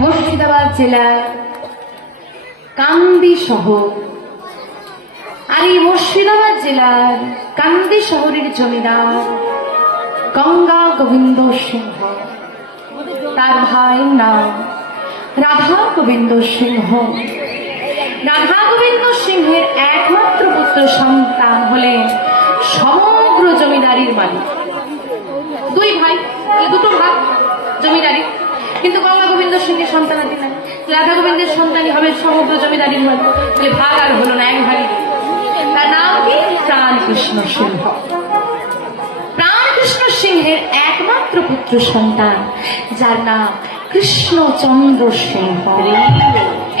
মুর্শিদাবাদ জেলার কান্দি শহর। আর এই মুর্শিদাবাদ জেলার কান্দি শহরের জমিদার গঙ্গা গোবিন্দ সিংহ। তার ভাইয়ের নাম রাধা গোবিন্দ সিংহ। রাধা গোবিন্দ সিংহের একমাত্র পুত্র সন্তান হলেন সমগ্র জমিদারির মালিক। দুই ভাই, দুটো ভাগ জমিদারি। কিন্তু গঙ্গা গোবিন্দ সিংহের সন্তানাদি নাই রাধা গোবিন্দের সন্তানই হবে সমগ্র জমিদারির তাহলে ভাগ আর হলো না, এক ভাগই। তার নাম কি? প্রাণ কৃষ্ণ সিংহ। প্রাণ কৃষ্ণ সিংহের একমাত্র পুত্র সন্তান, যার নাম কৃষ্ণচন্দ্র সিংহ।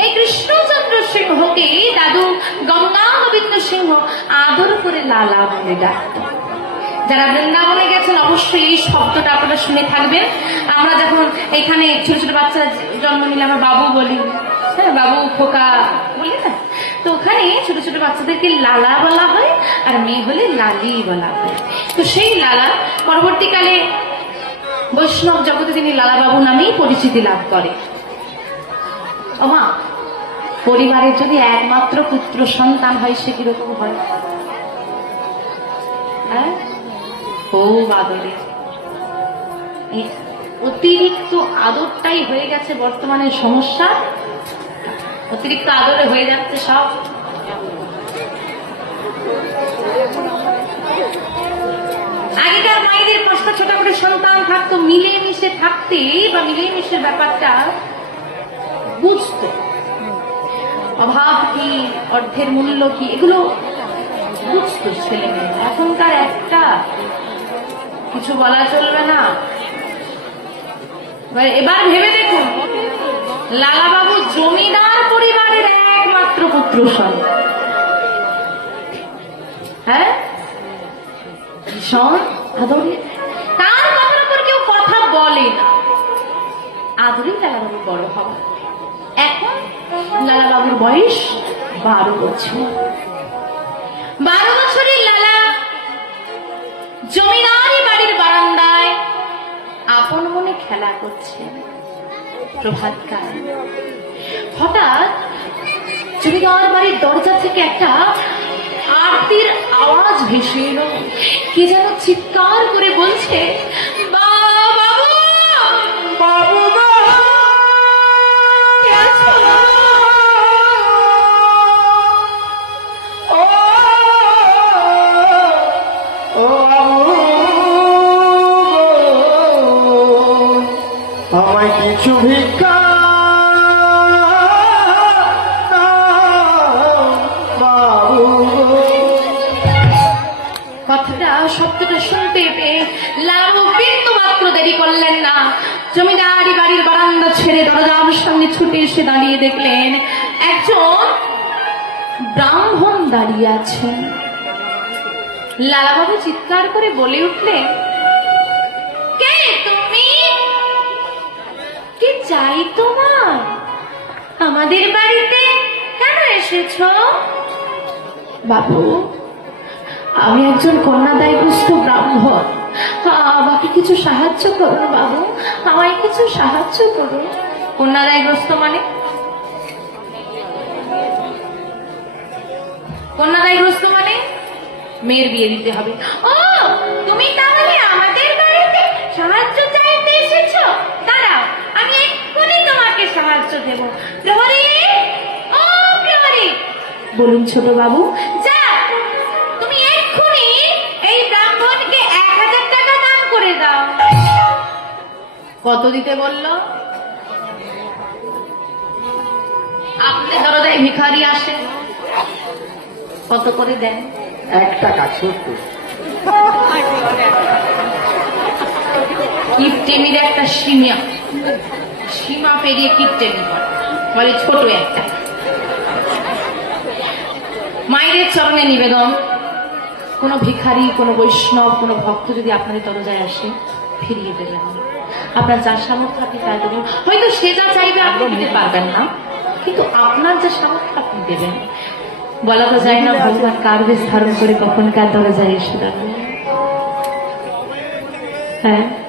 এই কৃষ্ণচন্দ্র সিংহকে দাদু গঙ্গা গোবিন্দ সিংহ আদর করে লালা বলে ডাকত। যারা বৃন্দাবনে গেছেন, অবশ্যই এই শব্দটা আপনারা শুনে থাকবেন আমরা যখন এখানে ছোট ছোট বাচ্চা জন্ম নিলে আমরা বাবু বলি। হ্যাঁ বাবু, খোকা বলি না? তো ওখানে ছোট ছোট বাচ্চাদেরকে লালা বলা হয় আর মেয়ে হলে লালি বলা হয়। তো সেই লালা পরবর্তীকালে বৈষ্ণব জগতে তিনি লালাবাবু নামেই পরিচিতি লাভ করে। ওমা পরিবারের যদি একমাত্র পুত্র সন্তান হয়, সে কীরকম হয়? হ্যাঁ? খুব আদরে অতিরিক্ত আদরটাই হয়ে গেছে বর্তমানে সমস্যা। অতিরিক্ত আদরে হয়ে যাচ্ছে সব। আগেকার মায়েদের পাঁচটা ছোট সন্তান থাকতো, মিলেমিশে থাকতে বা মিলেমিশে ব্যাপারটা বুঝতো। অভাব কি, অর্থের মূল্য কি, এগুলো বুঝতো ছেলে মেয়ে এখনকার একটা কিছু বলা চলবে না। এবার ভেবে দেখুন, লালাবাবু জমিদার পরিবারের একমাত্র পুত্র সন্তান। হ্যাঁ? ভীষণ আদরে? তার কথার উপর কেউ কথা বলে না। আদরেই লালাবাবু বড় হওয়া এখন লালাবাবুর বয়স বারো বছর। বারো বছরের লালা জমিদারি আপন মনে খেলা করছে। প্রভাতকাল। হঠাৎ জমিদার বাড়ির দরজা থেকে একটা আরতির আওয়াজ ভেসে এলো। কে যেন চিৎকার করে বলছে "বা- ভিক্ষা কথাটা, শব্দটা শুনতে পেয়ে লালু বিন্দু মাত্র দেরি করলেন না। জমিদারি বাড়ির বারান্দা ছেড়ে দরজার সামনে ছুটে এসে দাঁড়িয়ে দেখলেন একজন ব্রাহ্মণ দাঁড়িয়ে আছেন। লালাবাবু চিৎকার করে বলে উঠলেন তোমার? আমাদের বাড়িতে কেন এসেছ? বাবু আমি একজন কন্যাদায়গ্রস্ত ব্রাহ্মণ। আমাকে কিছু সাহায্য করুন বাবু। আমায় কিছু সাহায্য করুন কন্যাদায়গ্রস্ত মানে? কন্যাদায়গ্রস্ত মানে? মেয়ের বিয়ে দিতে হবে। ও তুমি তাহলে আমাদের বাড়িতে সাহায্য চাইতে এসেছ? দাঁড়াও আমি তোমাকে সাহায্য দেব। প্রহরী! ও প্রহরী! বলুন ছোট বাবু যা তুমি এক্ষুনি এই ব্রাহ্মণকে এক হাজার টাকা দান করে দাও। কত দিতে বলল? আপনি দরজায় ভিখারি আসে কত করে দেন? এক টাকা ছোট্ট কিপটেমির একটা সীমা সীমা পেরিয়ে কিপটেমি করে বলে ছোট একটা। মায়ের চরণে নিবেদন। কোনো ভিখারি কোনো বৈষ্ণব কোনো ভক্ত যদি আপনাদের দরজায় আসে ফিরিয়ে দেবেন আপনার যার সামর্থ্য আপনি তাই দেবেন। হয়তো সে যা চাইবে আপনি দিতে পারবেন না। কিন্তু আপনার যা সামর্থ্য আপনি দেবেন বলা তো যায় না ভগবান কার বেশ ধারণ করে কখন কার দরজায় এসে দাঁড়াবে। হ্যাঁ?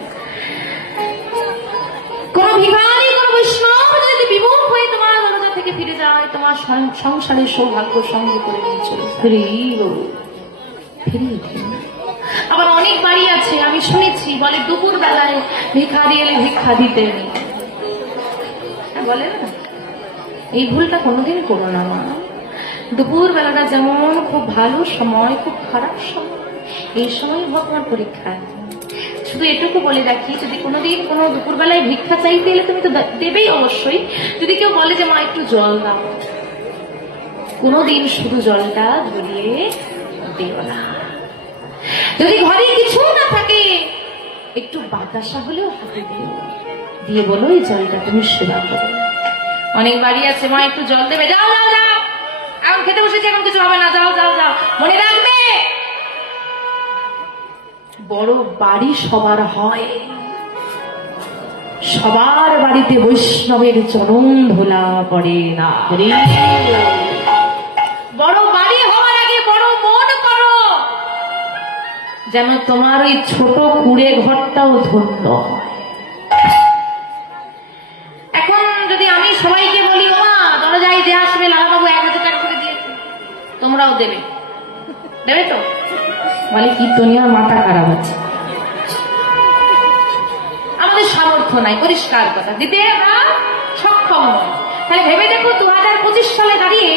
ফিরে যায় তোমার সংসারের সৌভাগ্য সঙ্গে করে নিয়ে চলে ফিরিয়ে ফিরিয়ে আবার অনেক বাড়ি আছে আমি শুনেছি বলে দুপুর বেলায় ভিখারি এলে ভিক্ষা দিতে হ্যাঁ, বলে না? এই ভুলটা কোনোদিন করো না মা। দুপুর বেলাটা যেমন খুব ভালো সময় খুব খারাপ সময় এই সময় ভগবান পরীক্ষা শুধু এটুকু বলে রাখি, যদি কোনোদিন কোনো দুপুরবেলায় ভিক্ষা চাইতে এলে তুমি তো দেবেই অবশ্যই। যদি কেউ বলে যে, মা, একটু জল দাও। কোনোদিন শুধু জলটা ধরিয়ে দিও না। যদি ঘরে কিছু না থাকে, একটু বাতাসা হলেও হাতে দিও। দিয়ে বলো, এই জলটা তুমি সেবা করো। অনেক বাড়ি আছে, মা, একটু জল দেবে। যাও যাও যাও। এখন খেতে বসেছি, এখন কিছু হবে না। যাও যাও যাও। মনে রাখবে? বড় বাড়ি সবার হয়। সবার বাড়িতে বৈষ্ণবের চরণ ধোলা পড়ে না। বড় বাড়ি হওয়ার আগে বড় মন করো। যেন তোমার ওই ছোট কুড়ে ঘরটাও ধন্য এখন যদি আমি সবাইকে বলি মা দরজায় যে আসবে লালাবাবু এক হাজার টাকা করে তোমরাও দেবে। দেবে তো? বলে কীর্তনিয়ার মাথা খারাপ আছে আমাদের সামর্থ্য নাই, পরিষ্কার কথা। দিতে সক্ষম তাহলে ভেবে দেখো দু হাজার পঁচিশ সালে দাঁড়িয়ে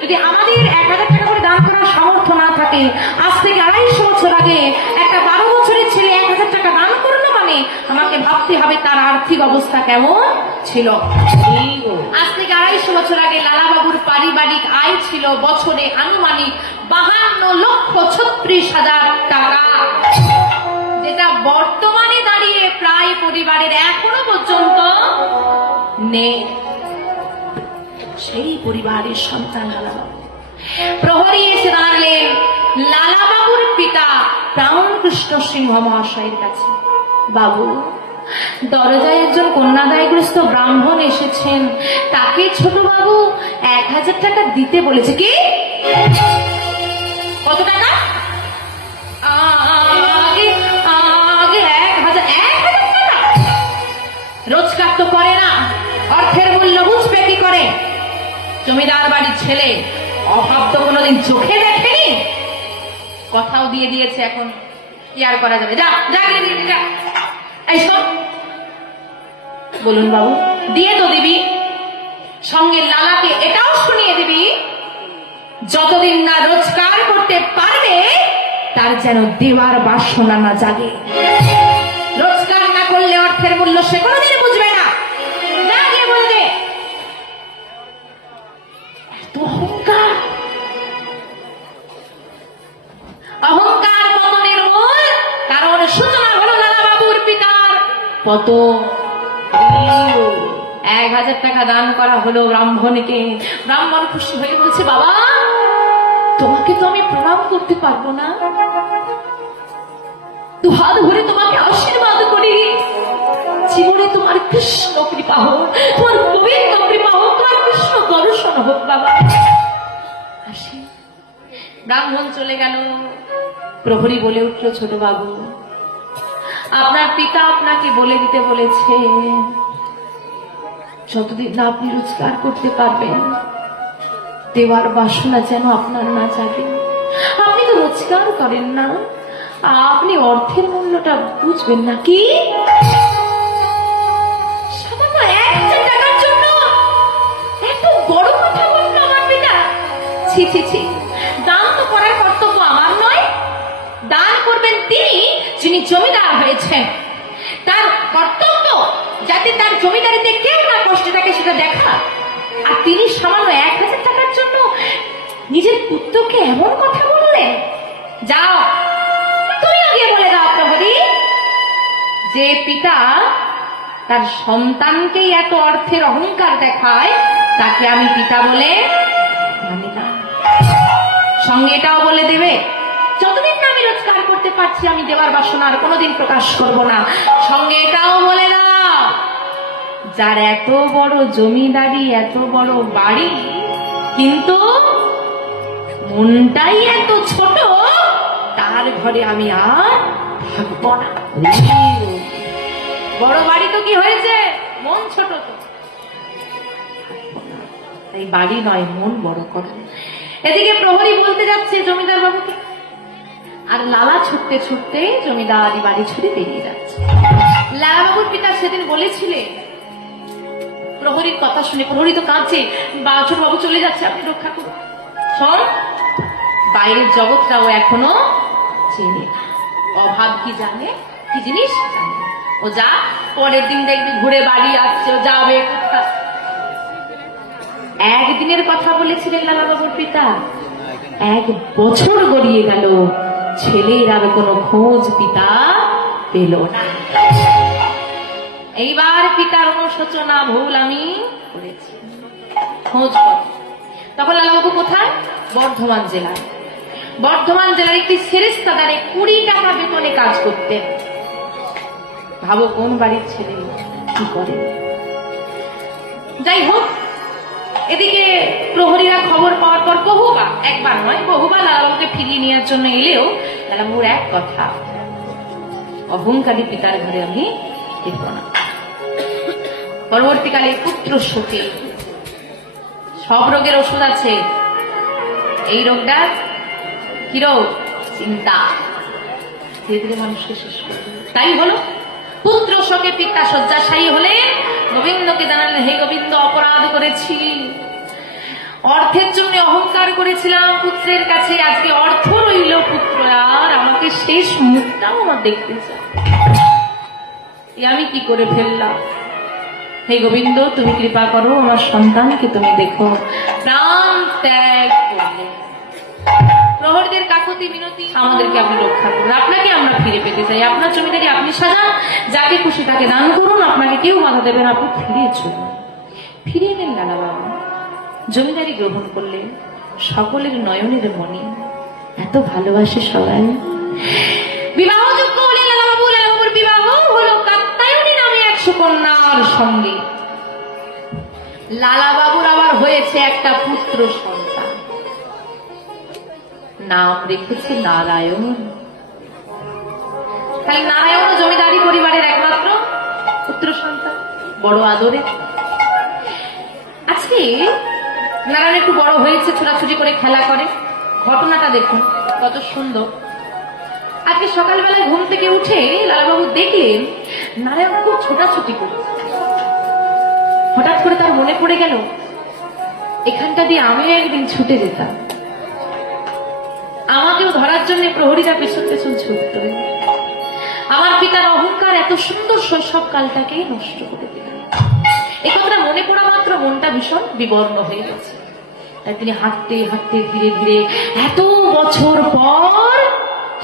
যদি আমাদের এক হাজার টাকা করে দান করার সামর্থ্য না থাকে, আজ থেকে আড়াইশো বছর আগে একটা বারো বছরের ছেলে এক হাজার টাকা দান করল মানে আমাকে ভাবতে হবে তার আর্থিক অবস্থা কেমন? ছিল। আজ থেকে আড়াইশো বছর আগে লালাবাবুর পারিবারিক আয় ছিল বছরে আনুমানিক বাহান্ন লক্ষ ছত্রিশ হাজার টাকা। যেটা বর্তমানে দাঁড়িয়ে প্রায় পরিবারের এখনও পর্যন্ত নেই। সেই পরিবারের সন্তান লালাবাবু। প্রহরী এসে দাঁড়ালেন লালাবাবুর পিতা প্রাণকৃষ্ণ সিংহ মহাশয়ের কাছে। বাবু দরজায় একজন কন্যাদায়গ্রস্ত ব্রাহ্মণ এসেছেন। তাকে ছোট বাবু এক হাজার টাকা দিতে বলেছে। কি? কত টাকা? রোজগার তো করে না। অর্থের মূল্য বুঝবে কি করে? জমিদার বাড়ির ছেলে অভাব তো কোনোদিন চোখে দেখেনি। কথাও দিয়ে দিয়েছে এখন। কি আর করা যাবে? যা যা গিয়ে দিয়ে দে, যা। এই শোন। বলুন বাবু। দিয়ে তো দিবি। সঙ্গে লালাকে এটাও শুনিয়ে দিবি। যতদিন না রোজগার করতে পারবে, তার যেন দেওয়ার বাসনা না জাগে। রোজগার না করলে অর্থের মূল্য সে কোনোদিন বুঝবে না। অহংকার। অহংকার পতনের মূল কারণ সূচনা হলো লালা বাবুর পিতার পত এক হাজার টাকা দান করা হলো ব্রাহ্মণকে। ব্রাহ্মণ খুশি হয়ে বলছে, বাবা, তোমাকে তো আমি প্রণাম করতে পারব না। হাত ধরে তোমাকে আশীর্বাদ করি। জীবনে তোমার কৃষ্ণ কৃপা হোক, তোমার গোবিন্দ কৃপা হোক, তোমার কৃষ্ণ দর্শন হোক, বাবা। ব্রাহ্মণ চলে গেল। প্রহরী বলে উঠল ছোট বাবু আপনার পিতা আপনাকে বলে দিতে বলেছে। যতদিন না আপনি রোজগার করতে পারবেন, দেওয়ার বাসনা যেন আপনার না জাগে। আপনি তো রোজগার করেন না। আপনি অর্থের মূল্যটা বুঝবেন না কি? তিনি যিনি জমিদার হয়েছেন। তার কর্তব্য যাতে তার জমিদারিতে কেউ না কষ্ট থাকে সেটা দেখা। আর তিনি সামান্য এক হাজার টাকার জন্য নিজের পুত্রকে এমন কথা বললেন, যাও বলে দাও যে পিতা তার এত অর্থের অহংকার দেখায়, তাকে আমি পিতা বলে না। সঙ্গে এটাও বলে দেবে, যতদিন না আমি রোজগার করতে পারছি, আমি দেওয়ার বাসনা আর কোনোদিন প্রকাশ করব না। সঙ্গে এটাও বলে দাও যার এত বড় জমিদারি, এত বড় বাড়ি, কিন্তু মনটাই এত ছোট, তার ঘরে আমি আর বড় বাড়ি তো কি হয়েছে? মন ছোট তো। তাই বাড়ি নয়, মন বড় করে। এদিকে প্রহরী বলতে যাচ্ছে জমিদার বাবুকে, আর লালা ছুটতে ছুটতে জমিদার বাড়ি ছুটে বেরিয়ে যাচ্ছে। লালা বাবুর পিতা সেদিন বলেছিলেন প্রহরীর কথা শুনে প্রহরী তো কাঁদছে। বাছুর বাবু চলে যাচ্ছে, আপনি রক্ষা করুন। শোন, বাইরের জগৎটাও এখনও চেনে। অভাব কি জানে? কি জিনিস? জানে ও যা, পরের দিন দেখবি ঘুরে বাড়ি আসছে, ও যাবে একদিনের কথা বলেছিলেন লালা বাবুর পিতা। এক বছর গড়িয়ে গেল, ছেলের আর কোনো খোঁজ পিতা পেল না। এইবার পিতার অনুশোচনা ভুল আমি করেছি। খোঁজ তখন লালাবাবু কোথায়? বর্ধমান জেলায়। বর্ধমান জেলার একটি সেরেস্তাদারে কুড়ি টাকা বেতনে কাজ করতেন ভাবো কোন বাড়ির ছেলে, কি করে? যাই হোক, এদিকে প্রহরীরা খবর পাওয়ার পর বহুবা একবার নয় বহুবা লালাবাবুকে ফিরিয়ে নেওয়ার জন্য এলেও লালাবাবুর এক কথা, অহংকারী পিতার ঘরে আমি ফিরব না। পরবর্তীকালে পুত্র শোকে সব রোগের ওষুধ আছে। এই রোগটা কি রোগ চিন্তা তাই হলো, পুত্র শোকে পিতা শয্যাশায়ী হলে গোবিন্দকে জানালেন, হে গোবিন্দ, অপরাধ করেছি। অর্থের জন্য অহংকার করেছিলাম পুত্রের কাছে। আজকে অর্থ রইল পুত্র আর আমাকে শেষ মুখটাও আমার দেখতে এ আমি কি করে ফেললাম? হে গোবিন্দ, তুমি কৃপা করো, আমার সন্তানকে তুমি দেখো। প্রাণ ত্যাগ করলে। প্রহরীদের কাকুতি মিনতি আমাদেরকে আপনি রক্ষা করুন। আপনাকে আমরা ফিরে পেতে চাই। আপনার জমিদারি আপনি সাজান, যাকে খুশি তাকে দান করুন, আপনাকে কেউ বাধা দেবেন আপনি ফিরে চলুন। ফিরে এলেন লালা বাবা। জমিদারি গ্রহণ করলেন। সকলের নয়নের মনে এত ভালোবাসে সবাই। বিবাহযোগ্য হলে লালাবাবু লালাবাবুর বিবাহ হলো কাত্তায়নী নামে এক সুকন্যার সঙ্গে। লালাবাবুর আবার হয়েছে একটা পুত্র সন্তান। নাম রেখেছে নারায়ণ। তাই নারায়ণ জমিদারি পরিবারের একমাত্র পুত্র সন্তান, বড় আদরে আজকে নারায়ণ একটু বড় হয়েছে, ছোটাছুটি করে খেলা করে। ঘটনাটা দেখুন, কত সুন্দর। আজকে সকালবেলায় ঘুম থেকে উঠে লালাবাবু দেখলেন নারায়ণ খুব ছোটাছুটি করছে হঠাৎ করে তার মনে পড়ে গেল, এখানটা দিয়ে আমিও একদিন ছুটে যেতাম। আমাকেও ধরার জন্য প্রহরীরা পেছন পেছন ছুটত আমার পিতার অহংকার এত সুন্দর শৈশব কালটাকে নষ্ট করে দিল। এই কথাটা মনে পড়া মাত্র মনটা ভীষণ বিবর্ণ হয়ে গেছে। তাই তিনি হাঁটতে হাঁটতে ধীরে ধীরে এত বছর পর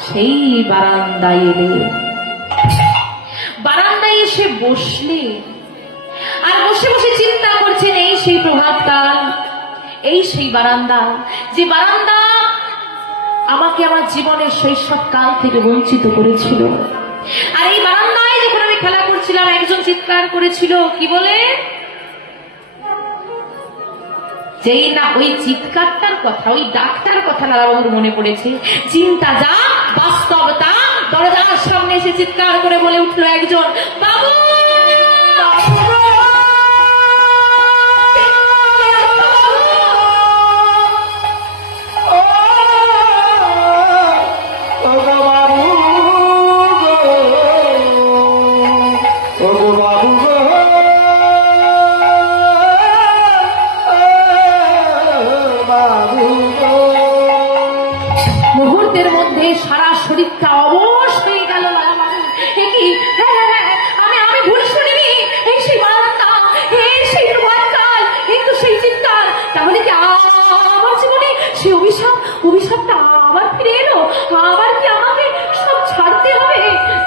সেই বারান্দায় এলেন। বারান্দায় এসে বসলে। আর বসে বসে চিন্তা করছেন, এই সেই প্রভাতকাল এই সেই বারান্দা যে বারান্দা আমাকে আমার জীবনের শৈশব কাল থেকে বঞ্চিত করেছিল। আর এই বারান্দায় যখন আমি খেলা করছিলাম, একজন চিৎকার করেছিল, কি বলে? যেই না ওই চিৎকারটার কথা, ওই ডাক্তার কথা লালাবাবুর মনে পড়েছে। চিন্তা যা, বাস্তবতা, দরজার সামনে এসে চিৎকার করে বলে উঠল একজন, বাবু!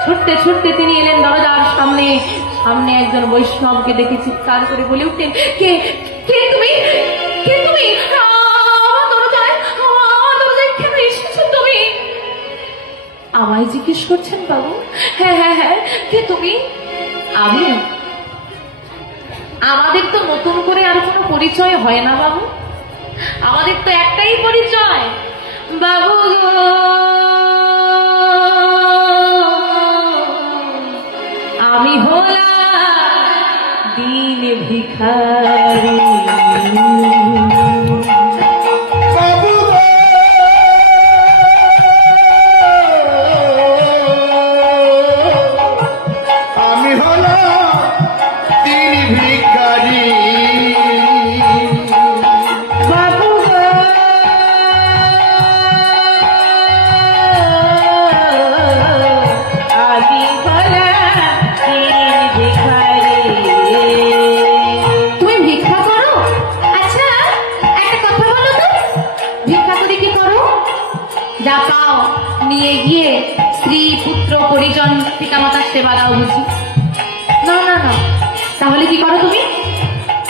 ছুটতে ছুটতে তিনি এলেন দরজার সামনে। সামনে একজন বৈষ্ণবকে দেখে চিৎকার করে বলে উঠলেন, কে? কে তুমি? কে তুমি? আমায় জিজ্ঞেস করছেন বাবু। হ্যাঁ হ্যাঁ হ্যাঁ কে তুমি? আমি? আমাদের তো নতুন করে আর কোনো পরিচয় হয় না বাবু। আমাদের তো একটাই পরিচয়। বাবু আমি হলাম দিন ভিখারি। নিয়ে গিয়ে স্ত্রী, পুত্র, পরিজন, পিতামাতার সেবা দাও বুঝি? না না না। তাহলে কি করো তুমি?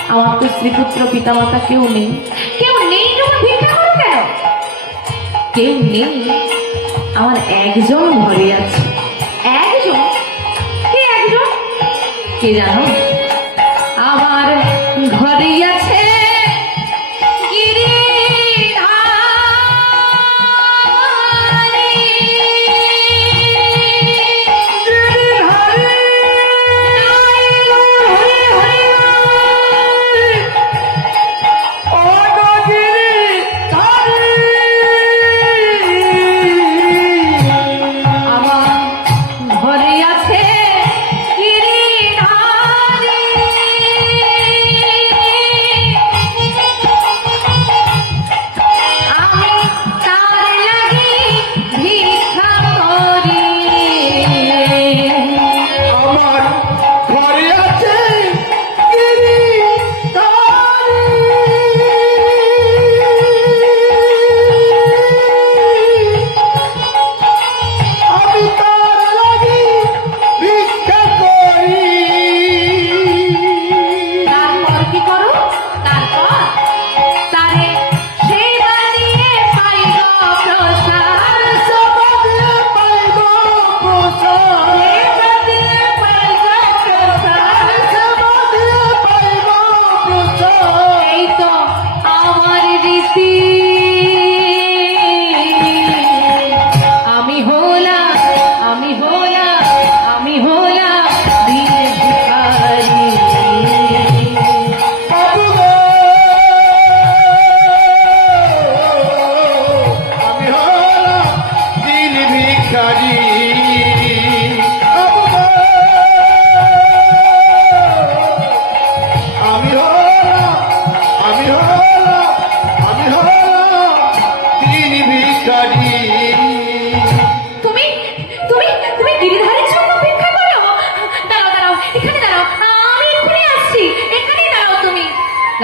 আমার তো স্ত্রী, পুত্র, পিতামাতা কেউ নেই। কেউ নেই কেন? কেউ নেই। আমার একজন ঘরে আছে। একজন? কে একজন? কে জানো?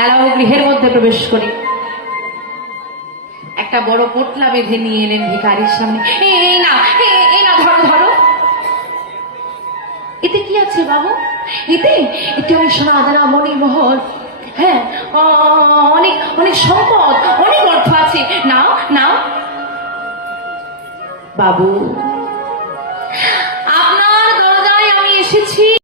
এলাও গৃহের মধ্যে প্রবেশ করি। একটা বড় পোটলা বেঁধে নিয়ে এলেন ভিকারির সামনে। এই না এই না, ধরো ধরো। এতে কি আছে বাবু? এতে এতে অনেক সোনা দানা মনি মহল হ্যাঁ অনেক অনেক সম্পদ, অনেক অর্থ আছে। নাও নাও। বাবু, আপনার দরজায় আমি এসেছি।